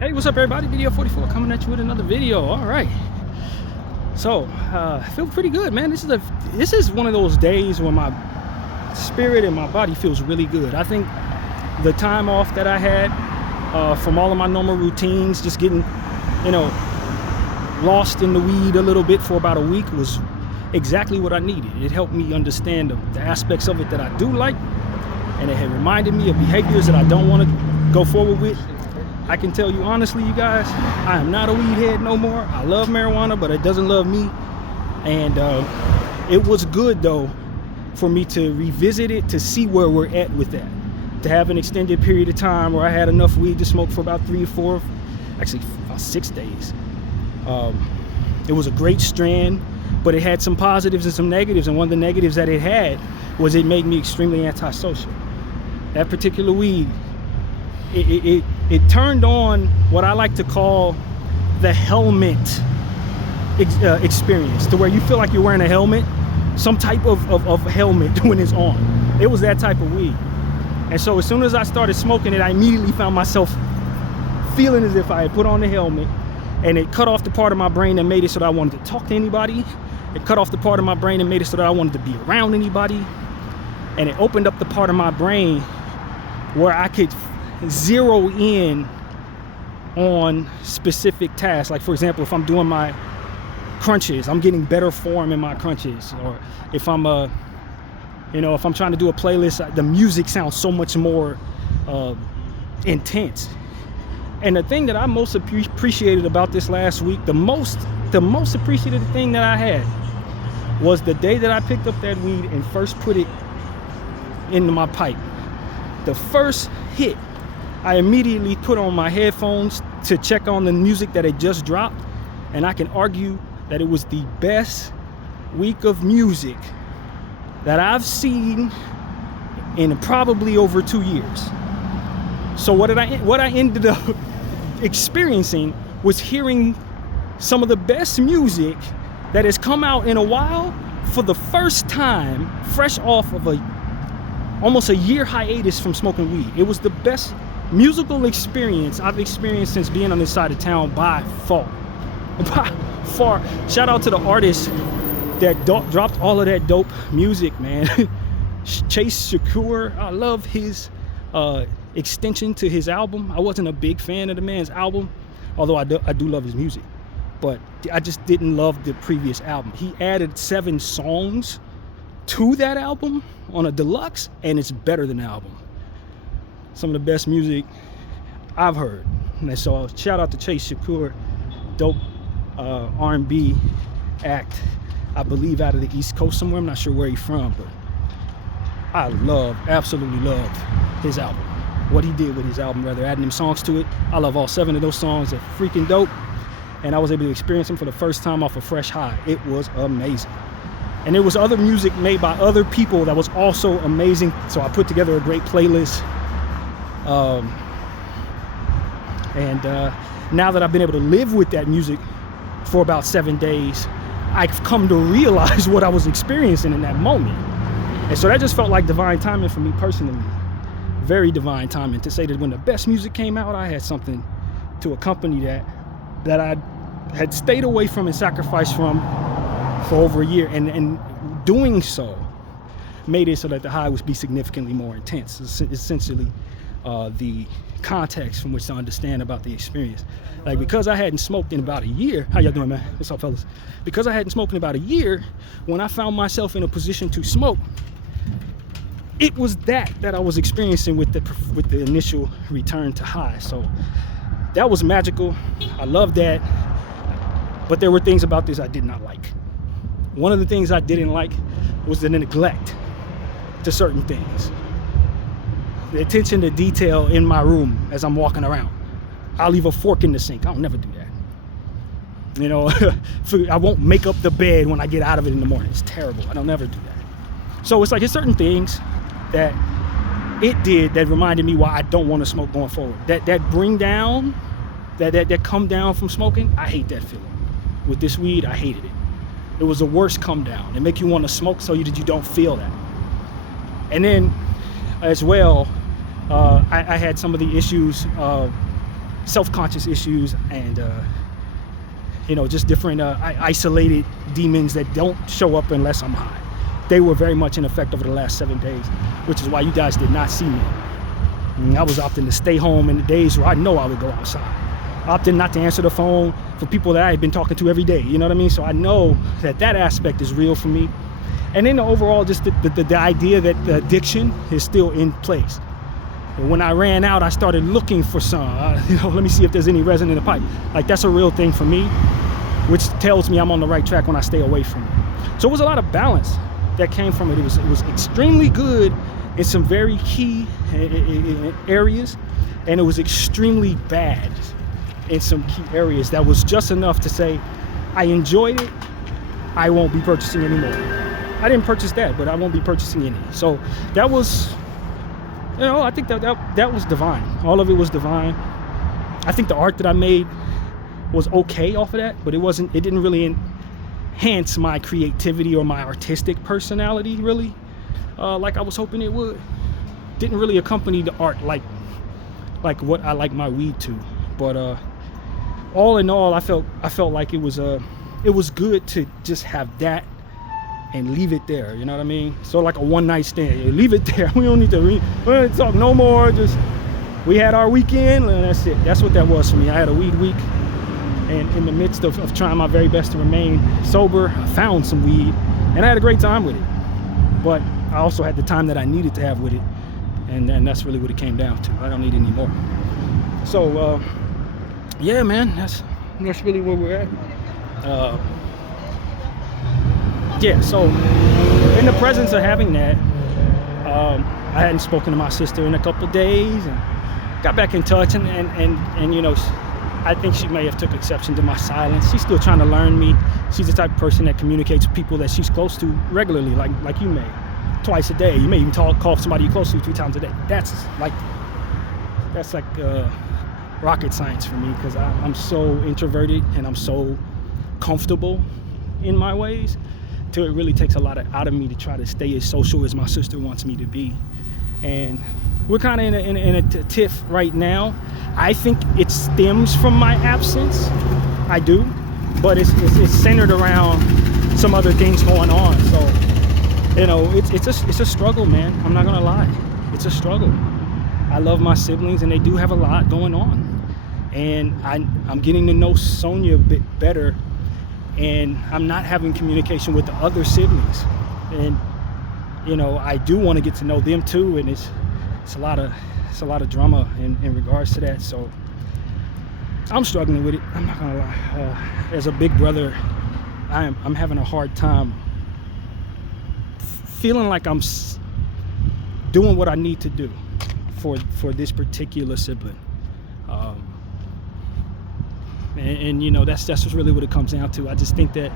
Hey, what's up, everybody? Bdf 44 coming at you with another video. All right. So, I feel pretty good, man. This is one of those days when my spirit and my body feels really good. I think the time off that I had from all of my normal routines, just getting, lost in the weed a little bit for about a week, was exactly what I needed. It helped me understand the aspects of it that I do like, and it had reminded me of behaviors that I don't want to go forward with. I can tell you honestly, you guys, I am not a weed head no more. I love marijuana, but it doesn't love me. And it was good, though, for me to revisit it, to see where we're at with that. To have an extended period of time where I had enough weed to smoke for about 3 or 4, actually about 6 days. It was a great strand, but it had some positives and some negatives. And one of the negatives that it had was it made me extremely antisocial. That particular weed, it turned on what I like to call the helmet experience, to where you feel like you're wearing a helmet, some type of helmet when it's on. It was that type of weed. And so as soon as I started smoking it, I immediately found myself feeling as if I had put on the helmet, and it cut off the part of my brain that made it so that I wanted to talk to anybody. It cut off the part of my brain that made it so that I wanted to be around anybody. And it opened up the part of my brain where I could zero in on specific tasks. Like, for example, if I'm doing my crunches, I'm getting better form in my crunches. Or if I'm if I'm trying to do a playlist, the music sounds so much more intense. And the thing that I most appreciated about this last week, the most appreciated thing that I had, was the day that I picked up that weed and first put it into my pipe. The first hit, I immediately put on my headphones to check on the music that had just dropped, and I can argue that it was the best week of music that I've seen in probably over 2 years. So what I ended up experiencing was hearing some of the best music that has come out in a while for the first time, fresh off of almost a year hiatus from smoking weed. It was the best musical experience I've experienced since being on this side of town by far. By far. Shout out to the artists that dropped all of that dope music, man. Chase Shakur, I love his extension to his album. I wasn't a big fan of the man's album, although I do love his music. But I just didn't love the previous album. He added 7 songs to that album on a deluxe, and it's better than the album. Some of the best music I've heard. And so shout out to Chase Shakur, dope R&B act, I believe out of the East Coast somewhere. I'm not sure where he's from, but I absolutely love his album. What he did with his album, rather, adding them songs to it. I love all 7 of those songs. They're freaking dope. And I was able to experience them for the first time off a fresh high. It was amazing. And there was other music made by other people that was also amazing. So I put together a great playlist. Now that I've been able to live with that music for about 7 days, I've come to realize what I was experiencing in that moment. And so that just felt like divine timing for me personally. Very divine timing, to say that when the best music came out, I had something to accompany that I had stayed away from and sacrificed from for over a year. And doing so made it so that the high would be significantly more intense. Essentially, the context from which to understand about the experience. Like, because I hadn't smoked in about a year. How y'all doing, man? What's up, fellas? Because I hadn't smoked in about a year, when I found myself in a position to smoke, it was that I was experiencing with the initial return to high. So that was magical. I love that. But there were things about this I did not like. One of the things I didn't like was the neglect to certain things. The attention to detail in my room as I'm walking around. I'll leave a fork in the sink. I'll never do that. I won't make up the bed when I get out of it in the morning. It's terrible. I don't ever do that. So it's like, there's certain things that it did that reminded me why I don't want to smoke going forward. That bring down, that come down from smoking, I hate that feeling. With this weed, I hated it. It was the worst come down. It make you want to smoke so that you don't feel that. And then, as well, I had some of the issues self-conscious issues and just different isolated demons that don't show up unless I'm high. They were very much in effect over the last 7 days, which is why you guys did not see me. I was opting to stay home in the days where I know I would go outside. Opting not to answer the phone for people that I had been talking to every day, you know what I mean? So I know that aspect is real for me. And then overall, just the idea that the addiction is still in place. But when I ran out, I started looking for some, let me see if there's any resin in the pipe. Like, that's a real thing for me, which tells me I'm on the right track when I stay away from it. So it was a lot of balance that came from it. It was extremely good in some very key areas, and it was extremely bad in some key areas. That was just enough to say, I enjoyed it, I won't be purchasing anymore. I didn't purchase that, but I won't be purchasing any. So that was, I think that was divine. All of it was divine. I think the art that I made was okay off of that, but it didn't really enhance my creativity or my artistic personality, really, like I was hoping it would. Didn't really accompany the art like what I like my weed to. But all in all, I felt like it was good to just have that and leave it there, you know what I mean? So like a one-night stand, you leave it there. We don't need to talk no more. Just, we had our weekend, and that's it. That's what that was for me. I had a weed week, and in the midst of trying my very best to remain sober, I found some weed, and I had a great time with it. But I also had the time that I needed to have with it, and that's really what it came down to. I don't need any more. So, yeah, man, that's really where we're at. Yeah, so in the presence of having that, I hadn't spoken to my sister in a couple of days, and got back in touch, and I think she may have took exception to my silence. She's still trying to learn me. She's the type of person that communicates with people that she's close to regularly, like you may, twice a day. You may even call somebody you're close to 3 times a day. That's like rocket science for me, because I'm so introverted and I'm so comfortable in my ways, till it really takes a lot out of me to try to stay as social as my sister wants me to be. And we're kind of in a tiff right now. I think it stems from my absence. I do, but it's centered around some other things going on. So it's a struggle, man. I'm not gonna lie, it's a struggle. I love my siblings, and they do have a lot going on, and I'm getting to know Sonia a bit better, and I'm not having communication with the other siblings, and I do want to get to know them too, and it's a lot of drama in regards to that. So I'm struggling with it. I'm not gonna lie. As a big brother, I'm having a hard time feeling like I'm doing what I need to do for this particular sibling. And that's really what it comes down to. I just think that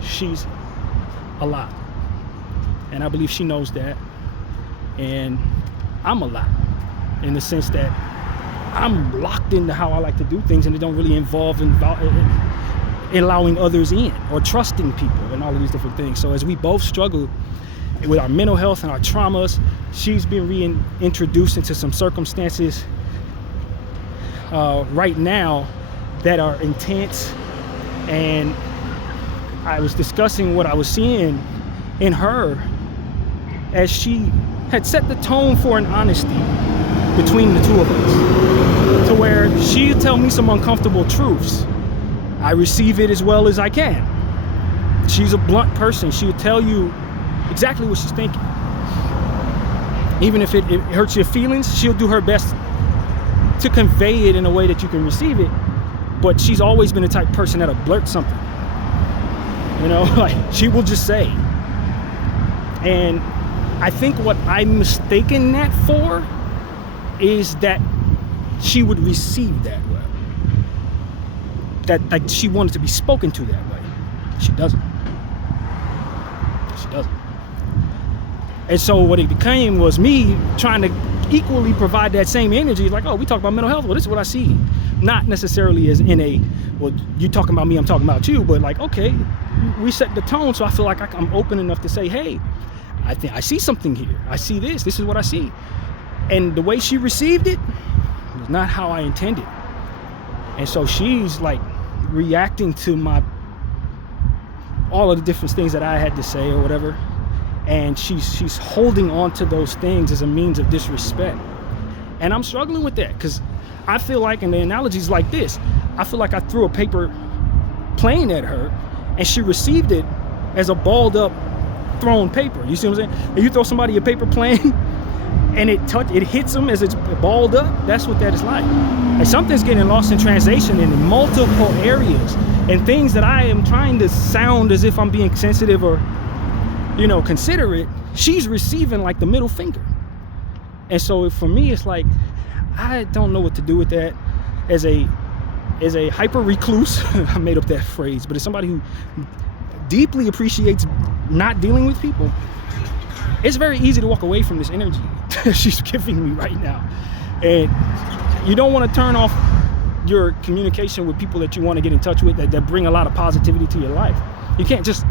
she's a lot, and I believe she knows that, and I'm a lot, in the sense that I'm locked into how I like to do things, and it don't really involve allowing others in or trusting people and all of these different things. So as we both struggle with our mental health and our traumas, she's been reintroduced into some circumstances right now that are intense, and I was discussing what I was seeing in her as she had set the tone for an honesty between the two of us, to where she'd tell me some uncomfortable truths. I receive it as well as I can. She's a blunt person. She would tell you exactly what she's thinking. Even if it hurts your feelings, she'll do her best to convey it in a way that you can receive it. But she's always been the type of person that'll blurt something. Like, she will just say. And I think what I'm mistaken that for is that she would receive that well. That, like, she wanted to be spoken to that way. She doesn't. She doesn't. And so what it became was me trying to equally provide that same energy. Like, oh, we talk about mental health. Well, this is what I see. Not necessarily as in a, well, you talking about me, I'm talking about you. But like, okay, we set the tone. So I feel like I'm open enough to say, hey, I think I see something here. I see this. This is what I see. And the way she received it was not how I intended. And so she's like reacting to all of the different things that I had to say or whatever. And she's holding on to those things as a means of disrespect. And I'm struggling with that because I feel like, and the analogy's like this, I feel like I threw a paper plane at her and she received it as a balled up thrown paper. You see what I'm saying? If you throw somebody a paper plane and it hits them as it's balled up, that's what that is like. And something's getting lost in translation in multiple areas, and things that I am trying to sound as if I'm being sensitive or, you know, considerate, she's receiving like the middle finger. And so for me, it's like, I don't know what to do with that. As a hyper recluse, I made up that phrase, but as somebody who deeply appreciates not dealing with people, it's very easy to walk away from this energy she's giving me right now. And you don't want to turn off your communication with people that you want to get in touch with that bring a lot of positivity to your life. You can't just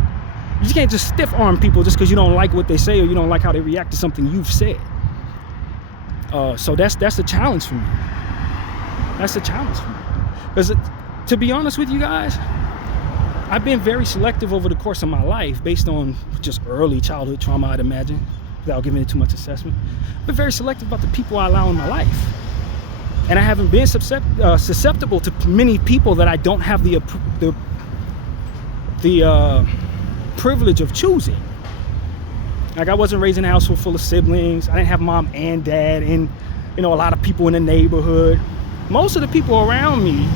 stiff arm people just because you don't like what they say or you don't like how they react to something you've said. So that's a challenge for me. That's a challenge for me. Because to be honest with you guys, I've been very selective over the course of my life based on just early childhood trauma, I'd imagine, without giving it too much assessment. I've been very selective about the people I allow in my life. And I haven't been susceptible to many people that I don't have the privilege of choosing. Like, I wasn't raised in a household full of siblings. I didn't have mom and dad and, you know, a lot of people in the neighborhood. Most of the people around me,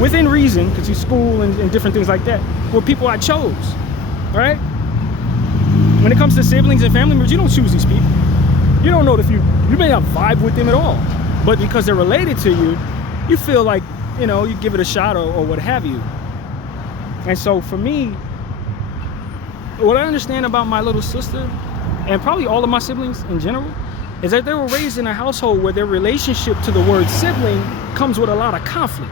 within reason, because you school and different things like that, were people I chose, right? When it comes to siblings and family members, you don't choose these people. You don't know if you may not vibe with them at all, but because they're related to you, you feel like, you know, you give it a shot or what have you. And so for me, what I understand about my little sister, and probably all of my siblings in general, is that they were raised in a household where their relationship to the word sibling comes with a lot of conflict.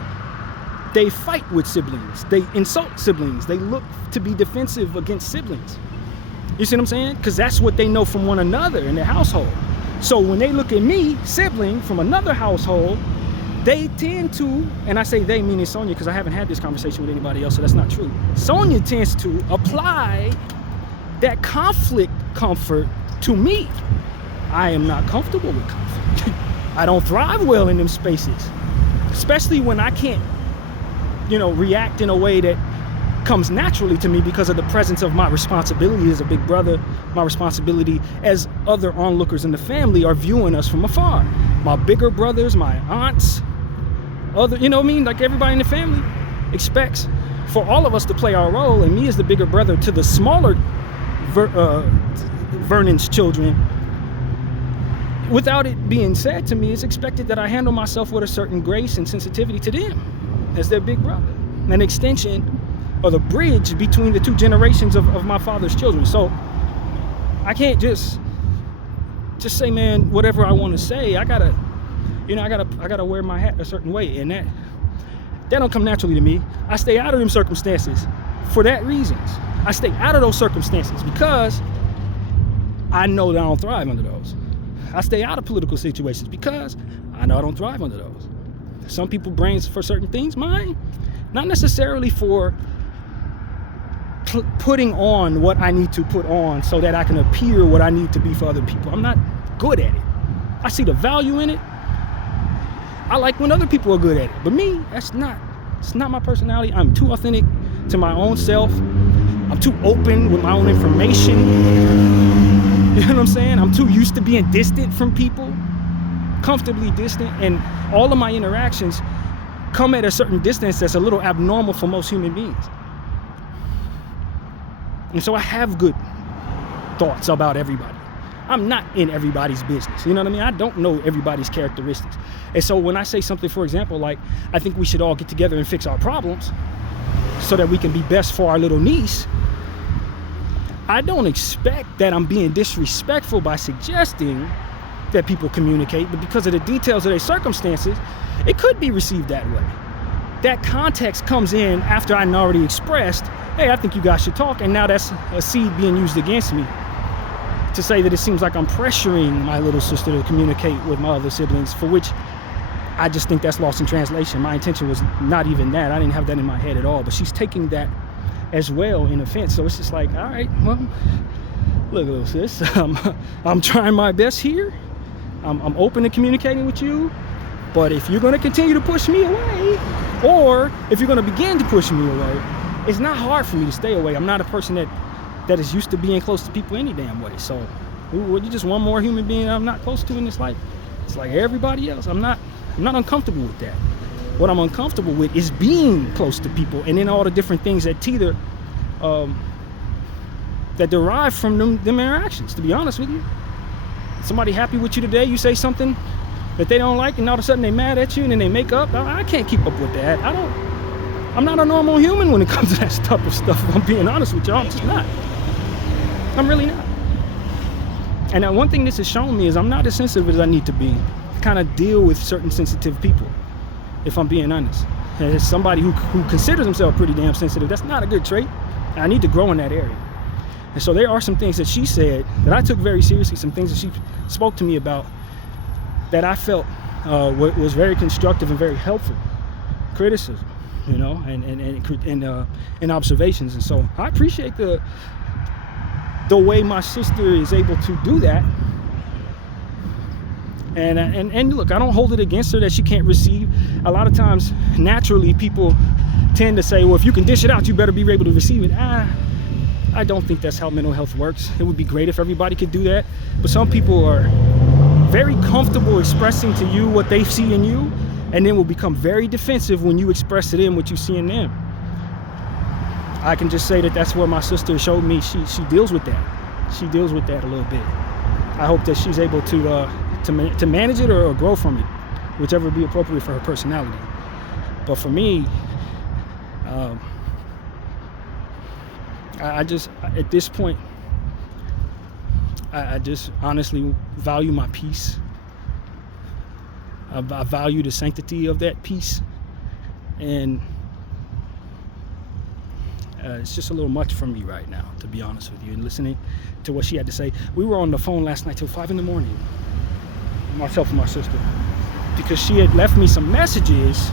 They fight with siblings. They insult siblings. They look to be defensive against siblings. You see what I'm saying? Because that's what they know from one another in their household. So when they look at me, sibling from another household, they tend to, and I say they meaning Sonia because I haven't had this conversation with anybody else, so that's not true. Sonia tends to apply that conflict comfort to me. I am not comfortable with conflict. I don't thrive well in them spaces, especially when I can't, you know, react in a way that comes naturally to me because of the presence of my responsibility as a big brother, my responsibility as other onlookers in the family are viewing us from afar. My bigger brothers, my aunts, other, you know what I mean? Like, everybody in the family expects for all of us to play our role, and me as the bigger brother to the smaller Vernon's children. Without it being said to me, it's expected that I handle myself with a certain grace and sensitivity to them as their big brother, an extension or the bridge between the two generations of my father's children. So I can't just say, man, whatever I want to say. I gotta wear my hat a certain way, and that don't come naturally to me. I stay out of them circumstances for that reasons. I stay out of those circumstances because I know that I don't thrive under those. I stay out of political situations because I know I don't thrive under those. Some people brains for certain things, mine not necessarily for putting on what I need to put on so that I can appear what I need to be for other people. I'm not good at it. I see the value in it. I like when other people are good at it, but me, it's not my personality. I'm too authentic to my own self. I'm too open with my own information. You know what I'm saying? I'm too used to being distant from people, comfortably distant, and all of my interactions come at a certain distance that's a little abnormal for most human beings. And so I have good thoughts about everybody. I'm not in everybody's business. You know what I mean? I don't know everybody's characteristics. And so when I say something, for example, like, I think we should all get together and fix our problems so that we can be best for our little niece, I don't expect that I'm being disrespectful by suggesting that people communicate, but because of the details of their circumstances, it could be received that way. That context comes in after I already expressed, hey, I think you guys should talk, and now that's a seed being used against me to say that it seems like I'm pressuring my little sister to communicate with my other siblings, for which I just think that's lost in translation. My intention was not even that. I didn't have that in my head at all. But she's taking that as well in offense. So it's just like, all right, well, look, little sis, I'm trying my best here. I'm open to communicating with you. But if you're going to continue to push me away, or if you're going to begin to push me away, it's not hard for me to stay away. I'm not a person that is used to being close to people any damn way. So you're just one more human being I'm not close to in this life. It's like everybody else. I'm not uncomfortable with that. What I'm uncomfortable with is being close to people, and then all the different things that that derive from them interactions, to be honest with you. Somebody happy with you today, you say something that they don't like, and all of a sudden they mad at you, and then they make up. I can't keep up with that. I'm not a normal human when it comes to that type of stuff. If I'm being honest with y'all, I'm just not. I'm really not. And one thing this has shown me is I'm not as sensitive as I need to be to kind of deal with certain sensitive people, if I'm being honest. And as somebody who considers himself pretty damn sensitive, that's not a good trait. And I need to grow in that area. And so there are some things that she said that I took very seriously, some things that she spoke to me about that I felt was very constructive and very helpful criticism, you know, and observations. And so I appreciate the way my sister is able to do that. And look, I don't hold it against her that she can't receive. A lot of times, naturally, people tend to say, well, if you can dish it out, you better be able to receive it. I don't think that's how mental health works. It would be great if everybody could do that. But some people are very comfortable expressing to you what they see in you, and then will become very defensive when you express to them what you see in them. I can just say that that's what my sister showed me. She deals with that. She deals with that a little bit. I hope that she's able to manage it or grow from it, whichever would be appropriate for her personality. But for me, I just, at this point, I just honestly value my peace. I value the sanctity of that peace. And it's just a little much for me right now, to be honest with you. And listening to what she had to say. We were on the phone last night till 5 a.m, myself and my sister, because she had left me some messages.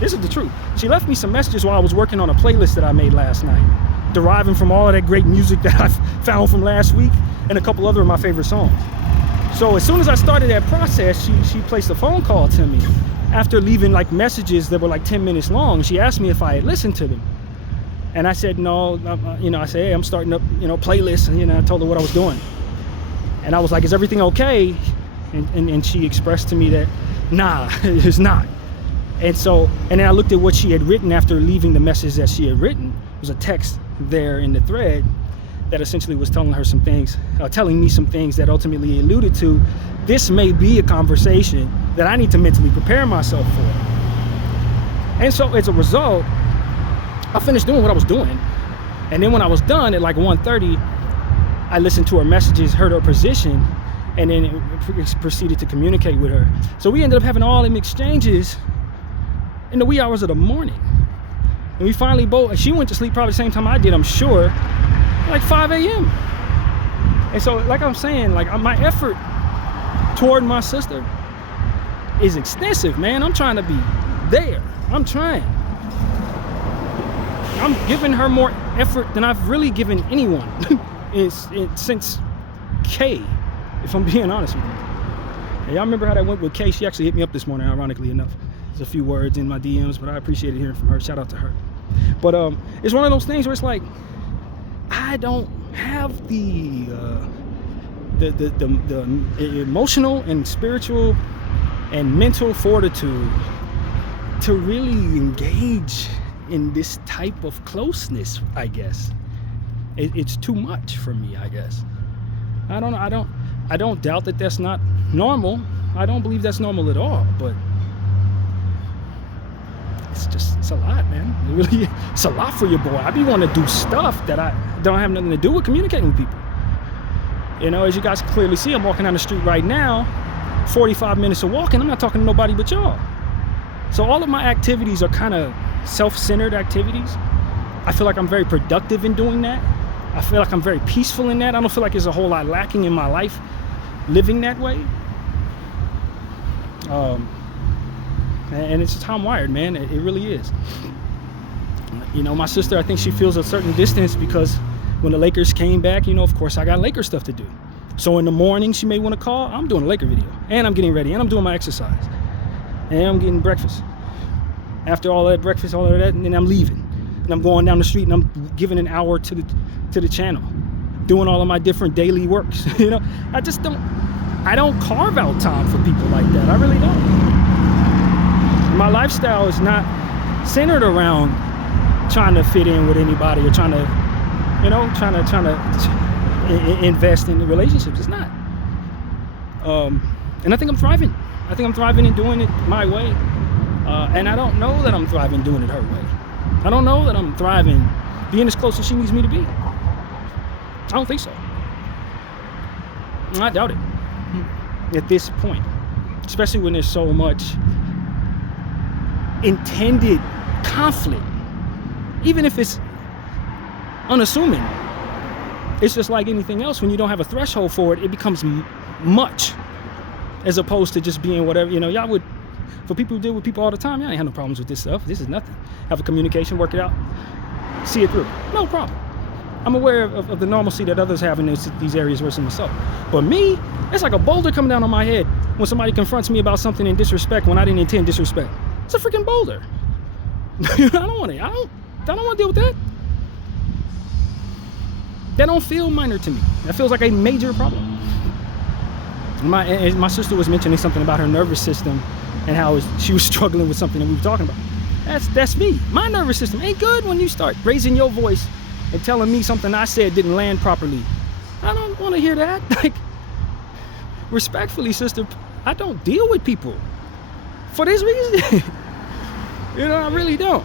This is the truth. She left me some messages while I was working on a playlist that I made last night, deriving from all of that great music that I found from last week and a couple other of my favorite songs. So as soon as I started that process, she placed a phone call to me after leaving like messages that were like 10 minutes long. She asked me if I had listened to them. And I said, no, I said, hey, I'm starting up, playlist. And, I told her what I was doing. And I was like, is everything okay? And she expressed to me that, nah, it's not. And then I looked at what she had written after leaving the message that she had written. It was a text there in the thread that essentially was telling her some things, telling me some things that ultimately alluded to, this may be a conversation that I need to mentally prepare myself for. And so as a result, I finished doing what I was doing. And then when I was done at like 1:30, I listened to her messages, heard her position, and then proceeded to communicate with her. So we ended up having all them exchanges in the wee hours of the morning. And we finally she went to sleep probably the same time I did, I'm sure, like 5 a.m. And so, like I'm saying, like my effort toward my sister is extensive, man. I'm trying to be there. I'm trying. I'm giving her more effort than I've really given anyone since Kay, if I'm being honest with you. Hey, y'all remember how that went with Kay? She actually hit me up this morning, ironically enough. There's a few words in my DMs, but I appreciated hearing from her. Shout out to her. But it's one of those things where it's like, I don't have the emotional and spiritual and mental fortitude to really engage in this type of closeness, I guess. It's too much for me, I guess. I don't doubt that that's not normal. I don't believe that's normal at all, but it's a lot, man. It's a lot for your boy. I be wanting to do stuff that I don't have nothing to do with communicating with people. As you guys can clearly see, I'm walking down the street right now, 45 minutes of walking. I'm not talking to nobody but y'all. So all of my activities are kind of self-centered activities. I feel like I'm very productive in doing that. I feel like I'm very peaceful in that. I don't feel like there's a whole lot lacking in my life living that way. And it's just how I'm wired, man. It really is. You know, my sister, I think she feels a certain distance because when the Lakers came back, you know, of course I got Laker stuff to do. So in the morning she may want to call, I'm doing a Laker video, and I'm getting ready, and I'm doing my exercise, and I'm getting breakfast. After all that breakfast, all of that, and then I'm leaving, and I'm going down the street, and I'm giving an hour to the channel, doing all of my different daily works. You know, I don't carve out time for people like that. I really don't. My lifestyle is not centered around trying to fit in with anybody or trying to invest in the relationships. It's not. And I think I'm thriving. I think I'm thriving in doing it my way. And I don't know that I'm thriving doing it her way. I don't know that I'm thriving being as close as she needs me to be. I don't think so. I doubt it at this point, especially when there's so much intended conflict. Even if it's unassuming, it's just like anything else. When you don't have a threshold for it, it becomes much, as opposed to just being whatever. You know, y'all would, for people who deal with people all the time, y'all ain't have no problems with this stuff. This is nothing. Have a communication, work it out, see it through. No problem. I'm aware of the normalcy that others have in these areas versus myself. But me, it's like a boulder coming down on my head when somebody confronts me about something in disrespect when I didn't intend disrespect. It's a freaking boulder. I don't want it. I don't want to deal with that. That don't feel minor to me. That feels like a major problem. My sister was mentioning something about her nervous system and how she was struggling with something that we were talking about. That's me. My nervous system ain't good when you start raising your voice and telling me something I said didn't land properly. I don't want to hear that. Like, respectfully, sister, I don't deal with people for this reason. You know, I really don't.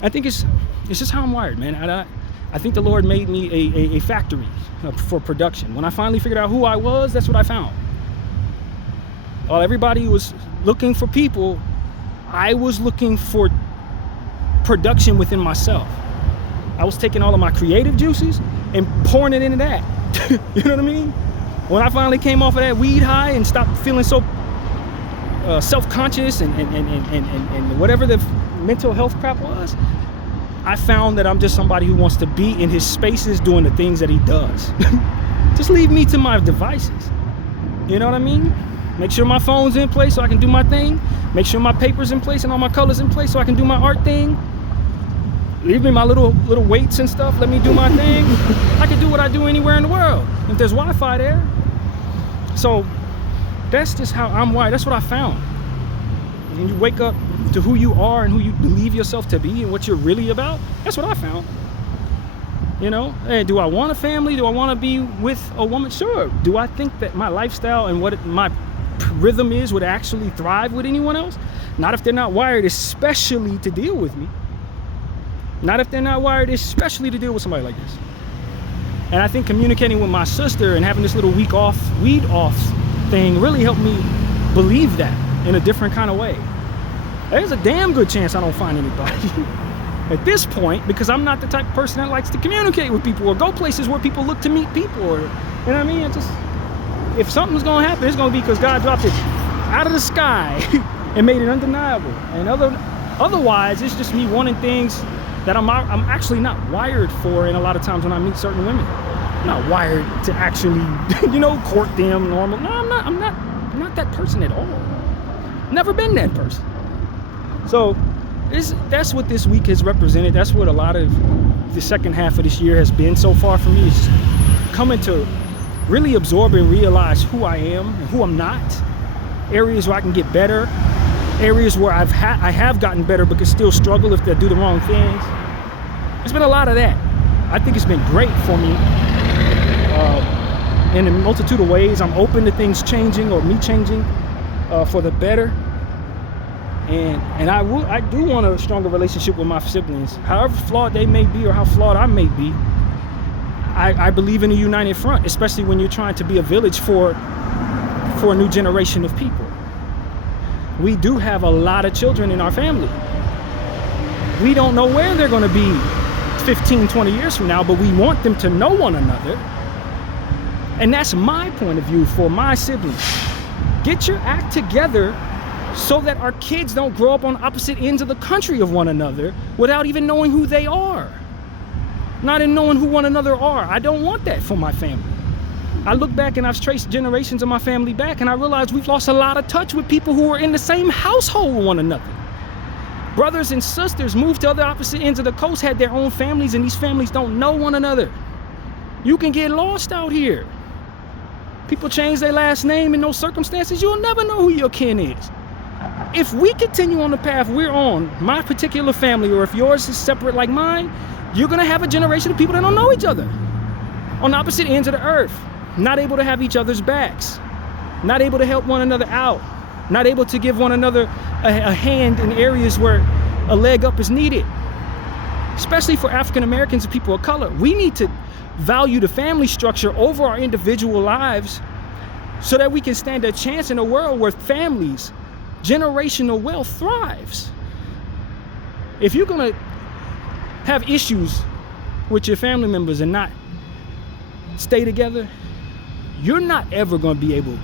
I think it's just how I'm wired, man. I think the Lord made me a factory for production. When I finally figured out who I was, that's what I found. While everybody was looking for people, I was looking for production within myself. I was taking all of my creative juices and pouring it into that. You know what I mean? When I finally came off of that weed high and stopped feeling so self-conscious and whatever the mental health crap was, I found that I'm just somebody who wants to be in his spaces doing the things that he does. Just leave me to my devices. You know what I mean? Make sure my phone's in place so I can do my thing. Make sure my paper's in place and all my colors in place so I can do my art thing. Leave me my little weights and stuff. Let me do my thing. I can do what I do anywhere in the world if there's Wi-Fi there. So that's just how I'm wired. That's what I found. When you wake up to who you are and who you believe yourself to be and what you're really about, that's what I found. You know, hey, do I want a family? Do I want to be with a woman? Sure. Do I think that my lifestyle and what my rhythm is would actually thrive with anyone else? Not if they're not wired especially to deal with me. Not if they're not wired especially to deal with somebody like this. And I think communicating with my sister and having this little weed off thing really helped me believe that in a different kind of way. There's a damn good chance I don't find anybody at this point, because I'm not the type of person that likes to communicate with people or go places where people look to meet people, or, you know what I mean? It's just, if something's gonna happen, it's gonna be because God dropped it out of the sky and made it undeniable. And otherwise, it's just me wanting things that I'm actually not wired for. And a lot of times when I meet certain women, I'm not wired to actually, you know, court them normal. No, I'm not that person at all. Never been that person. So that's what this week has represented. That's what a lot of the second half of this year has been so far for me, is coming to really absorb and realize who I am and who I'm not. Areas where I can get better. Areas where I have gotten better but can still struggle if they do the wrong things. There's been a lot of that. I think it's been great for me in a multitude of ways. I'm open to things changing or me changing for the better. And I do want a stronger relationship with my siblings. However flawed they may be or how flawed I may be, I believe in a united front, especially when you're trying to be a village for a new generation of people. We do have a lot of children in our family. We don't know where they're going to be 15, 20 years from now, but we want them to know one another. And that's my point of view for my siblings. Get your act together so that our kids don't grow up on opposite ends of the country of one another without even knowing who they are. Not in knowing who one another are. I don't want that for my family. I look back and I've traced generations of my family back, and I realize we've lost a lot of touch with people who were in the same household with one another. Brothers and sisters moved to other opposite ends of the coast, had their own families, and these families don't know one another. You can get lost out here. People change their last name in those circumstances. You'll never know who your kin is. If we continue on the path we're on, my particular family, or if yours is separate like mine, you're gonna have a generation of people that don't know each other on opposite ends of the earth, not able to have each other's backs, not able to help one another out, not able to give one another a hand in areas where a leg up is needed. Especially for African Americans and people of color. We need to value the family structure over our individual lives so that we can stand a chance in a world where families, generational wealth thrives. If you're gonna have issues with your family members and not stay together, you're not ever going to be able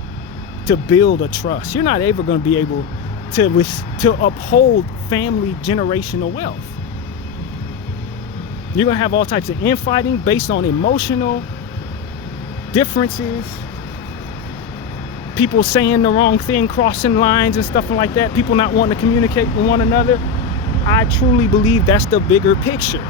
to build a trust. You're not ever going to be able to uphold family generational wealth. You're going to have all types of infighting based on emotional differences, people saying the wrong thing, crossing lines and stuff like that, people not wanting to communicate with one another. I truly believe that's the bigger picture.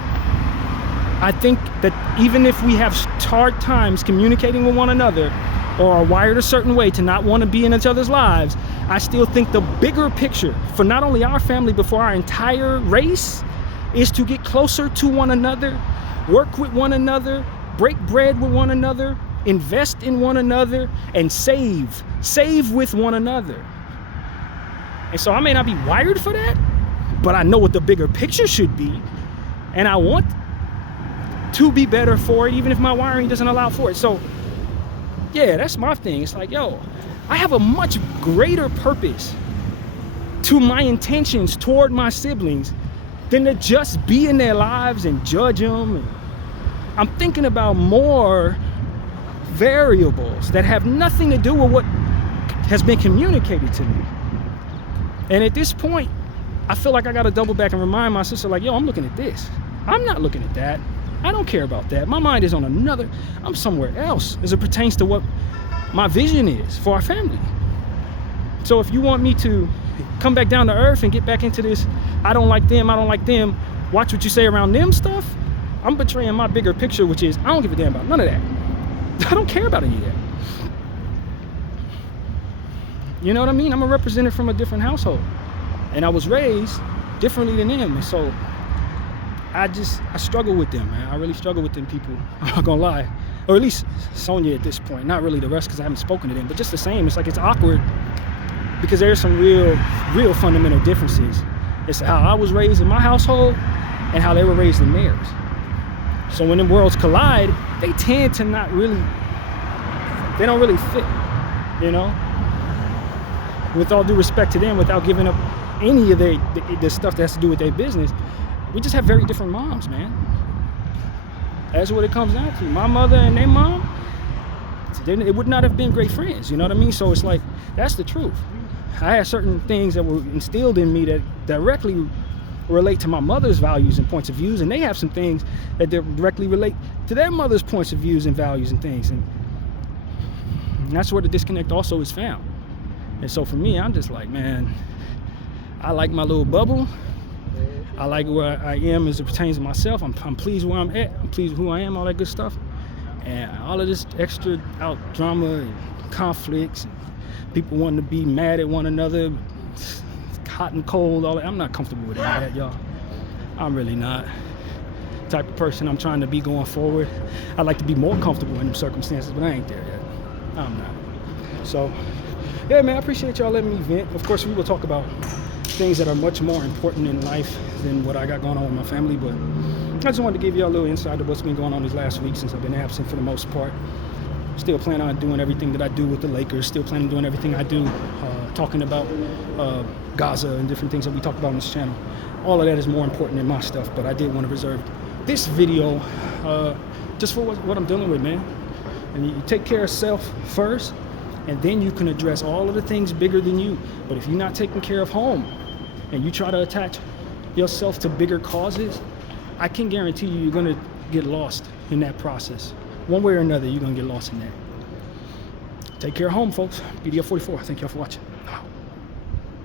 I think that even if we have hard times communicating with one another or are wired a certain way to not want to be in each other's lives, I still think the bigger picture for not only our family but for our entire race is to get closer to one another, work with one another, break bread with one another, invest in one another, and save with one another. And so I may not be wired for that, but I know what the bigger picture should be, and I want to be better for it, even if my wiring doesn't allow for it. So yeah, that's my thing. It's like, yo, I have a much greater purpose to my intentions toward my siblings than to just be in their lives and judge them. And I'm thinking about more variables that have nothing to do with what has been communicated to me. And at this point, I feel like I gotta double back and remind my sister, like, yo, I'm looking at this. I'm not looking at that. I don't care about that. My mind is on another. I'm somewhere else as it pertains to what my vision is for our family. So if you want me to come back down to earth and get back into this, I don't like them, watch what you say around them stuff, I'm betraying my bigger picture, which is I don't give a damn about none of that. I don't care about any of that. You know what I mean? I'm a representative from a different household. And I was raised differently than them. And so I struggle with them, man. I really struggle with them people. I'm not gonna lie. Or at least Sonia at this point. Not really the rest because I haven't spoken to them. But just the same, it's like it's awkward because there's some real fundamental differences. It's how I was raised in my household and how they were raised in theirs. So when them worlds collide, they tend to they don't really fit, you know? With all due respect to them, without giving up any of the stuff that has to do with their business, we just have very different moms, man. That's what it comes down to. My mother and their mom, it would not have been great friends, you know what I mean? So it's like, that's the truth. I had certain things that were instilled in me that directly relate to my mother's values and points of views, and they have some things that directly relate to their mother's points of views and values and things. And that's where the disconnect also is found. And so for me, I'm just like, man, I like my little bubble. I like where I am as it pertains to myself. I'm pleased where I'm at. I'm pleased with who I am, all that good stuff. And all of this extra out drama and conflicts, and people wanting to be mad at one another, hot and cold, all that. I'm not comfortable with any of that, y'all. I'm really not. The type of person I'm trying to be going forward. I'd like to be more comfortable in them circumstances, but I ain't there yet. I'm not. So, yeah, man, I appreciate y'all letting me vent. Of course, we will talk about things that are much more important in life than what I got going on with my family, but I just wanted to give y'all a little insight of what's been going on these last weeks since I've been absent for the most part. Still plan on doing everything that I do with the Lakers, still planning on doing everything I do, talking about Gaza and different things that we talk about on this channel. All of that is more important than my stuff, but I did want to reserve this video just for what I'm dealing with, man. And you take care of self first, And then you can address all of the things bigger than you. But if you're not taking care of home and you try to attach yourself to bigger causes, I can guarantee you're going to get lost in that process. One way or another, you're going to get lost in that. Take care of home, folks. Bdf 44. Thank y'all for watching.